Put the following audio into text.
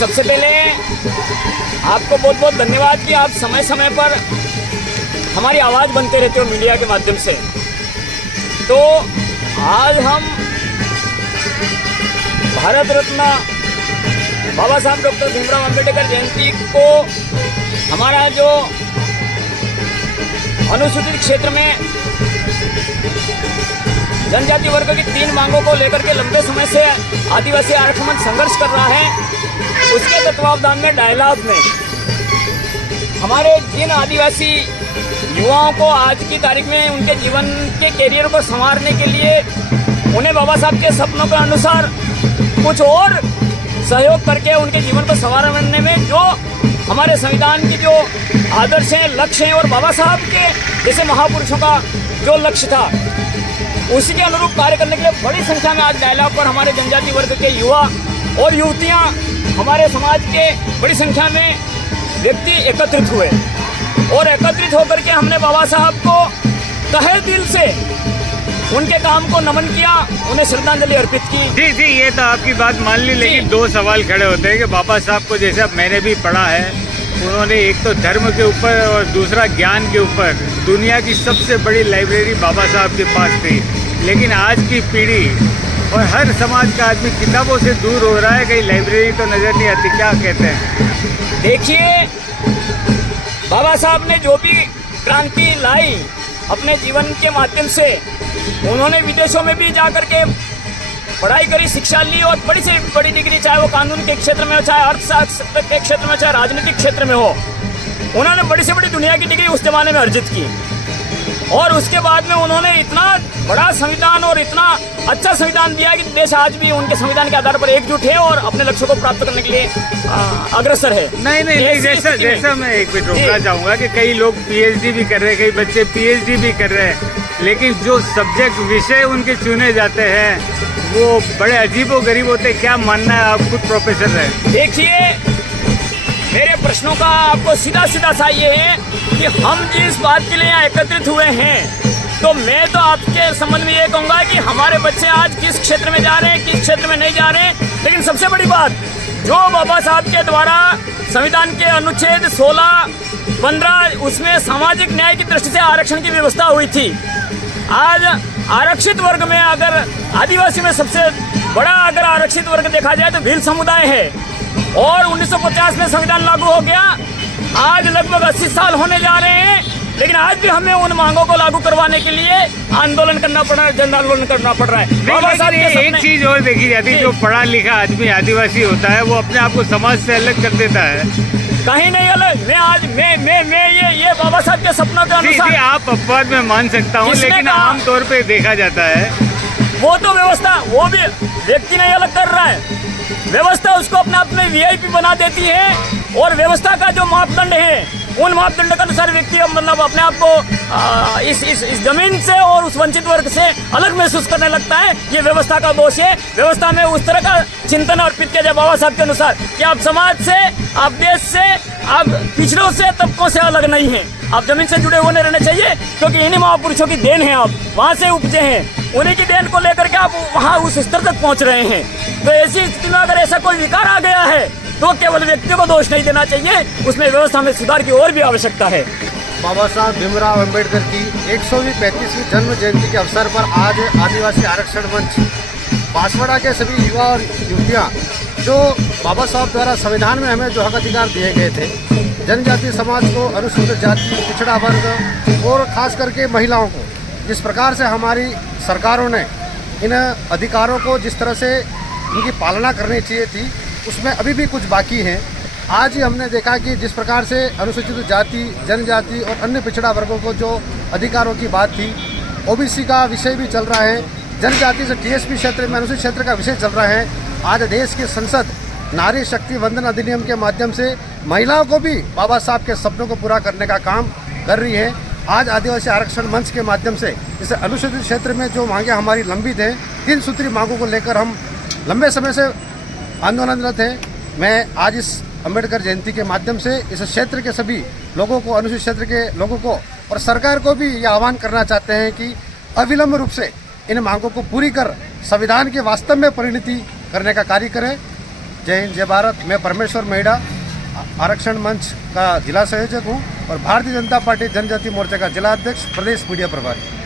सबसे पहले आपको बहुत बहुत धन्यवाद कि आप समय समय पर हमारी आवाज़ बनते रहते हो मीडिया के माध्यम से। तो आज हम भारत रत्न बाबा साहब डॉक्टर भीमराव अंबेडकर जयंती को हमारा जो अनुसूचित क्षेत्र में जनजाति वर्ग की 3 मांगों को लेकर के लंबे समय से आदिवासी आरक्षण मंच संघर्ष कर रहा है, उसके तत्वावधान में डायलॉग में हमारे जिन आदिवासी युवाओं को आज की तारीख में उनके जीवन के कैरियर को संवारने के लिए उन्हें बाबा साहब के सपनों के अनुसार कुछ और सहयोग करके उनके जीवन को संवारने में जो हमारे संविधान की जो आदर्श हैं, लक्ष्य हैं और बाबा साहब के जैसे महापुरुषों का जो लक्ष्य था उसी के अनुरूप कार्य करने के लिए बड़ी संख्या में आज डायलॉग पर हमारे जनजाति वर्ग के युवा और युवतियां, हमारे समाज के बड़ी संख्या में व्यक्ति एकत्रित हुए और एकत्रित होकर के हमने बाबा साहब को तहे दिल से उनके काम को नमन किया, उन्हें श्रद्धांजलि अर्पित की। जी, ये तो आपकी बात मान ली, लेकिन 2 सवाल खड़े होते हैं कि बाबा साहब को जैसे अब मैंने भी पढ़ा है, उन्होंने एक तो धर्म के ऊपर और दूसरा ज्ञान के ऊपर दुनिया की सबसे बड़ी लाइब्रेरी बाबा साहब के पास थी। लेकिन आज की पीढ़ी और हर समाज का आदमी किताबों से दूर हो रहा है, कहीं लाइब्रेरी तो नज़र नहीं आती। क्या कहते हैं? देखिए, बाबा साहब ने जो भी क्रांति लाई अपने जीवन के माध्यम से, उन्होंने विदेशों में भी जाकर के पढ़ाई करी, शिक्षा ली और बड़ी से बड़ी डिग्री, चाहे वो कानून के क्षेत्र में हो, चाहे अर्थशास्त्र के क्षेत्र में, चाहे राजनीतिक क्षेत्र में हो, उन्होंने बड़ी से बड़ी दुनिया की डिग्री उस जमाने में अर्जित की। और उसके बाद में उन्होंने इतना बड़ा संविधान और इतना अच्छा संविधान दिया कि देश आज भी उनके संविधान के आधार पर एकजुट है और अपने लक्ष्य को प्राप्त करने के लिए अग्रसर है। नहीं, जैसा मैं एक मिनट रोकना चाहूँगा कि कई लोग पीएचडी भी कर रहे हैं, कई बच्चे पीएचडी भी कर रहे हैं, लेकिन जो सब्जेक्ट विषय उनके चुने जाते हैं वो बड़े अजीबोगरीब होते हैं। क्या मानना है? आप खुद प्रोफेसर हैं। देखिए, मेरे प्रश्नों का आपको सीधा सा ये है कि हम जिस बात के लिए यहाँ एकत्रित हुए हैं, तो मैं तो आपके संबंध में ये कहूँगा कि हमारे बच्चे आज किस क्षेत्र में जा रहे हैं, किस क्षेत्र में नहीं जा रहे हैं, लेकिन सबसे बड़ी बात जो बाबा साहब के द्वारा संविधान के अनुच्छेद 16, 15 उसमें सामाजिक न्याय की दृष्टि से आरक्षण की व्यवस्था हुई थी। आज आरक्षित वर्ग में अगर आदिवासी में सबसे बड़ा अगर आरक्षित वर्ग देखा जाए तो भील समुदाय है और 1950 में संविधान लागू हो गया। आज लगभग 80 साल होने जा रहे हैं, लेकिन आज भी हमें उन मांगों को लागू करवाने के लिए आंदोलन करना पड़ रहा है, जन आंदोलन करना पड़ रहा है। बाबा साहब के एक चीज और देखी जाती है, जो पढ़ा लिखा आदमी आदिवासी होता है वो अपने आप को समाज से अलग कर देता है। कहीं नहीं अलग। मैं ये बाबा साहब के सपनों के अनुसार आप अपवाद में मान सकता हूँ, लेकिन आमतौर पे देखा जाता है वो तो व्यवस्था, वो भी व्यक्ति नहीं अलग कर रहा है, व्यवस्था उसको अपने आप में वीआईपी बना देती है और व्यवस्था का जो मापदंड है उन मापदंड के अनुसार व्यक्ति मतलब अपने आप को इस जमीन से और उस वंचित वर्ग से अलग महसूस करने लगता है। ये व्यवस्था का दोष है। व्यवस्था में उस तरह का चिंतन अर्पित किया जाए बाबा साहब के अनुसार कि आप समाज से, आप देश से, आप पिछड़ों से, तबकों से अलग नहीं हैं, आप जमीन से जुड़े होने रहने चाहिए, क्योंकि इन्हीं महापुरुषों की देन है, आप वहाँ से उपजे हैं, उन्हीं की देन को लेकर के आप वहाँ उस स्तर तक पहुँच रहे हैं। तो ऐसी स्थिति में अगर ऐसा कोई विकार आ गया है तो केवल व्यक्ति को दोष नहीं देना चाहिए, उसमें व्यवस्था में सुधार की और भी आवश्यकता है। बाबा साहब भीमराव अंबेडकर की 135वीं जन्म जयंती के अवसर पर आज आदिवासी आरक्षण मंच बांसवाड़ा के सभी युवा और युवतियाँ, जो बाबा साहब द्वारा संविधान में हमें जो हक अधिकार दिए गए थे, जनजातीय समाज को, अनुसूचित जाति, पिछड़ा वर्ग और खास करके महिलाओं को, जिस प्रकार से हमारी सरकारों ने इन अधिकारों को जिस तरह से उनकी पालना करनी चाहिए थी, उसमें अभी भी कुछ बाकी हैं। आज ही हमने देखा कि जिस प्रकार से अनुसूचित जाति, जनजाति और अन्य पिछड़ा वर्गों को जो अधिकारों की बात थी, ओबीसी का विषय भी चल रहा है, जनजाति से टीएसपी क्षेत्र में अनुसूचित क्षेत्र का विषय चल रहा है। आज देश की संसद नारी शक्ति वंदन अधिनियम के माध्यम से महिलाओं को भी बाबा साहब के सपनों को पूरा करने का काम कर रही है। आज आदिवासी आरक्षण मंच के माध्यम से इस अनुसूचित क्षेत्र में जो मांगे हमारी लंबित हैं, 3 सूत्री मांगों को लेकर हम लंबे समय से आंदोलनरत हैं। मैं आज इस अंबेडकर जयंती के माध्यम से इस क्षेत्र के सभी लोगों को, अनुसूचित क्षेत्र के लोगों को और सरकार को भी ये आह्वान करना चाहते हैं कि अविलंब रूप से इन मांगों को पूरी कर संविधान के वास्तव में परिणति करने का कार्य करें। जय जय हिंद, जय भारत। मैं परमेश्वर मेहड़ा, आरक्षण मंच का जिला संयोजक हूँ और भारतीय जनता पार्टी जनजाति मोर्चा का जिला अध्यक्ष, प्रदेश मीडिया प्रभारी।